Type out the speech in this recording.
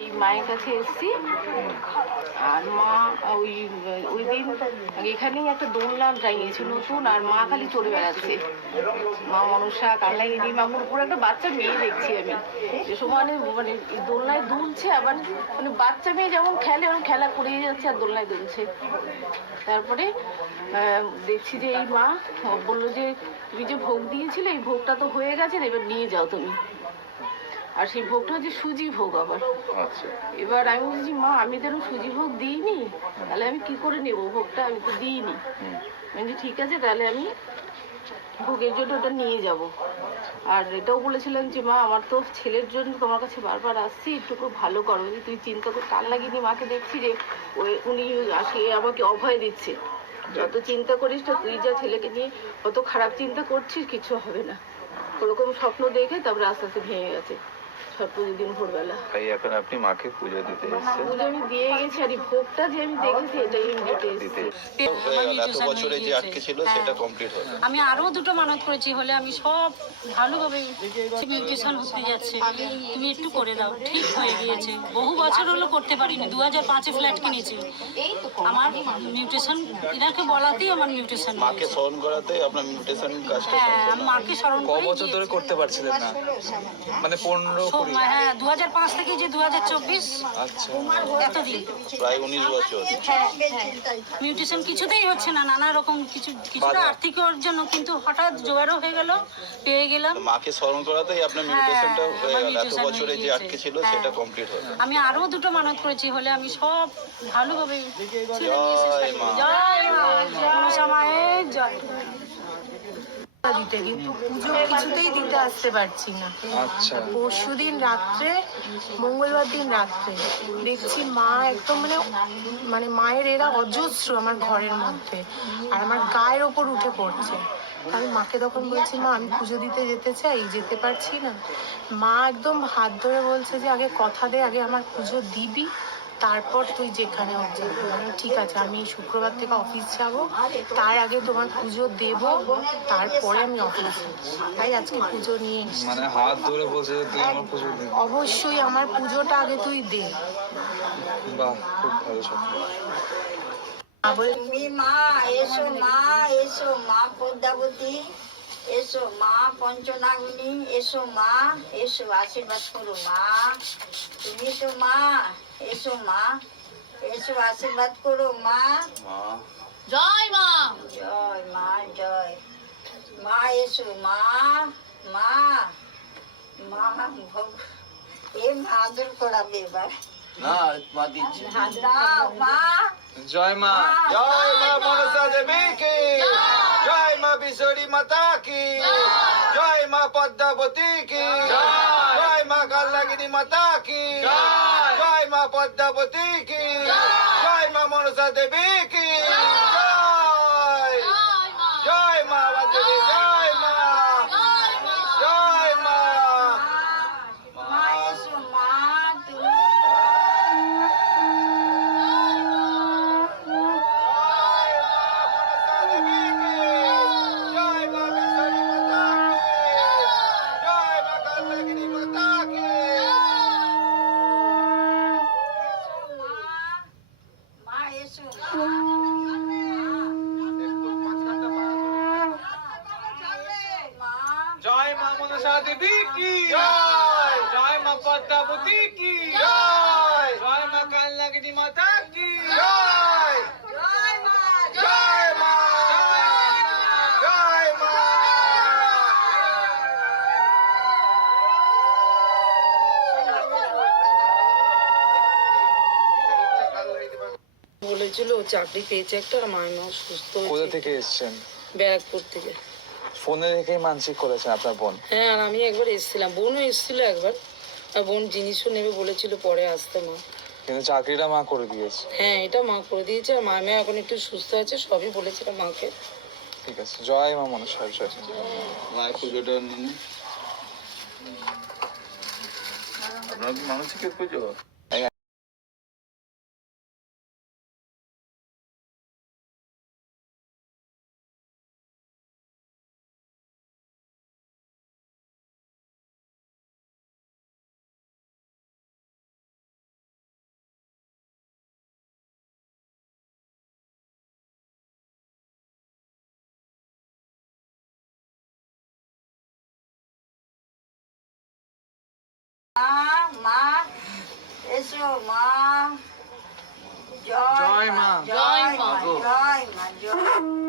এই মায়ের কাছে এসেছি। আর মা ওই ওই দিন এখানেই একটা দোলনা টাঙিয়েছে নতুন, আর মা খালি চড়ে বেড়াচ্ছে। মা মনসা কাল্লাগিরি মামুর উপর একটা বাচ্চা মেয়ে দেখছি আমি। যে সময় মানে দোলনায় দুলছে, আবার মানে বাচ্চা মেয়ে যেমন খেলে ওরকম খেলা করিয়ে যাচ্ছে আর দোলনায় দুলছে। তারপরে দেখছি যে এই মা বলল যে, তুমি যে ভোগ দিয়েছিলে, এই ভোগটা তো হয়ে গেছে, এবার নিয়ে যাও তুমি। আর সেই ভোগটা হচ্ছে সুজি ভোগ আবার। আচ্ছা। এবার আমি বলছি মা আমি তো সুজি ভোগ দিইনি। তাহলে আমি কি করে নেব? ভোগটা আমি তো দিইনি। আমি বলছি, ঠিক আছে তাহলে আমি ভোগের জন্য ওটা নিয়ে যাব। আর এটাও বলেছিলাম যে মা আমার তো ছেলের জন্য তোমার কাছে বারবার আসছি একটু ভালো করো। যে তুই চিন্তা করে কাল লাগিনি মাকে দেখছি যে ওই উনি আসে আমাকে অভয় দিচ্ছে। যত চিন্তা করিস না তুই যা ছেলেকে নিয়ে অত খারাপ চিন্তা করছিস কিছু হবে না। ওরকম স্বপ্ন দেখে তারপরে আস্তে আস্তে ভেঙে গেছে। সব প্রতিদিন ভোরবেলা। তাই এখন আপনি মাকে পুজো দিতে এসেছেন। পুজো আমি দিয়ে গেছি আর ভোগটা যে আমি দেখেছি এটাই আমি দিতে দিতে এসেছি এত বছরে যে আটকে ছিল সেটা কমপ্লিট হলো। আমি আরও দুটো মানত করেছি হলে আমি সব ভালোভাবে মিউটেশন হতে যাচ্ছে। তুমি একটু করে দাও ঠিক হয়ে গিয়েছে। বহু বছর হলো করতে পারিনি দু হাজার পাঁচে ফ্ল্যাট কিনেছি। আমার মিউটেশন এনাকে বলাতেই আমার মিউটেশন মাকে স্মরণ করাতে আপনার মিউটেশন কাজটা হ্যাঁ আমি মাকে স্মরণ ক বছর ধরে করতে পারছিলেন না? মানে পনেরো হ্যাঁ দু হাজার পাঁচ থেকে যে দু হাজার চব্বিশ। আচ্ছা। এতদিন প্রায় উনিশ বছর। মিউটেশন কিছুতেই হচ্ছে না নানা রকম কিছু কিছুটা বাধা। আর্থিকের জন্য কিন্তু হঠাৎ জোগাড়ও হয়ে গেল পেয়ে গেলাম। মাকে স্মরণ করাতেই আপনার মিউটেশনটা হ্যাঁ, হয়ে গেল। এত বছরে যে আটকে ছিল হ্যাঁ। সেটা কমপ্লিট হলো আমি আরও দুটো মানত করেছি হলে আমি সব ভালোভাবে জয় মা। জয় মা মনসা মায়ের জয়। দিতে কিন্তু পুজো কিছুতেই দিতে আসতে পারছি না। আচ্ছা। পরশু দিন রাত্রে মঙ্গলবার দিন রাত্রে দেখছি মা একদম মানে মানে মায়ের এরা অজস্র আমার ঘরের মধ্যে আর আমার গায়ের ওপর উঠে পড়ছে। আমি মাকে তখন বলছি মা আমি পুজো দিতে যেতে চাই যেতে পারছি না। মা একদম হাত ধরে বলছে যে আগে কথা দে আগে আমার পুজো দিবি। তারপর তুই যেখানে ঠিক আছে আমি শুক্রবার থেকে অফিস যাব। তার আগে তোমার পুজো দেব। তারপরে আমি অফিস তাই আজকে পুজো নিয়ে মানে হাত ধরে বলছে তুই আমার পুজো দিবি। অবশ্যই আমার পুজোটা আগে তুই দে। বাহ খুব ভালো সত্যি তুমি মা এসো মা এসো মা পদ্মাবতী এসো মা পঞ্চনাগুনি এসো মা এসো আশীর্বাদ করো মা। তুমি তো মা এসো মা এসো আশীর্বাদ করো মা। মা। জয় মা। জয় মা এসো মা মা। মা ভোগ। এ মাদুর করাবে এবার। না মা দিচ্ছে। মা। জয় মা। জয় মা মনসা দেবী কি জয় মা বিশ্বরী মাতা কি জয় মা পদ্মাবতী কি জয়। মা মাতা কি জয় মা পদ্মাবতী কি জয় মা মনসা দেবী কি জয় জয় মা বাজলি জয় মা জয় মা মা এসো মা তুমি জয় মা মনসা দেবী কি জয় মা বিশ্বরী মাতা কি জয় মা কাল্লাগিনী মাতা কি মা মা এসো মা জয় মা মনসা দেবী কি? জয়। জয় মা পদ্মাবতী কি? জয়। জয় মা কালনাগিনী মাতা কি? জয়। জয় মা জয় মা। বলেছিল চাকরি পেয়েছে একটা আর মায়ের মা সুস্থ কোথা থেকে এসেছেন? ব্যারাকপুর থেকে। ফোনে দেখেই মানসিক করেছেন আপনার বোন? হ্যাঁ আর আমি একবার এসেছিলাম। বোনও এসেছিল একবার আর বোন জিনিসও নেবে বলেছিল পরে আসতে মা। কিন্তু চাকরিটা মা করে দিয়েছে। হ্যাঁ এটা মা করে দিয়েছে আর মা মেয়ে এখন একটু সুস্থ আছে সবই বলেছিলাম মাকে। ঠিক আছে জয় মা মনসা জয় মায়ের পুজোটা নিন আপনার মানসিকের পুজো? মা মা এসো মা। জয় মা। জয় মা জয় মা। জয়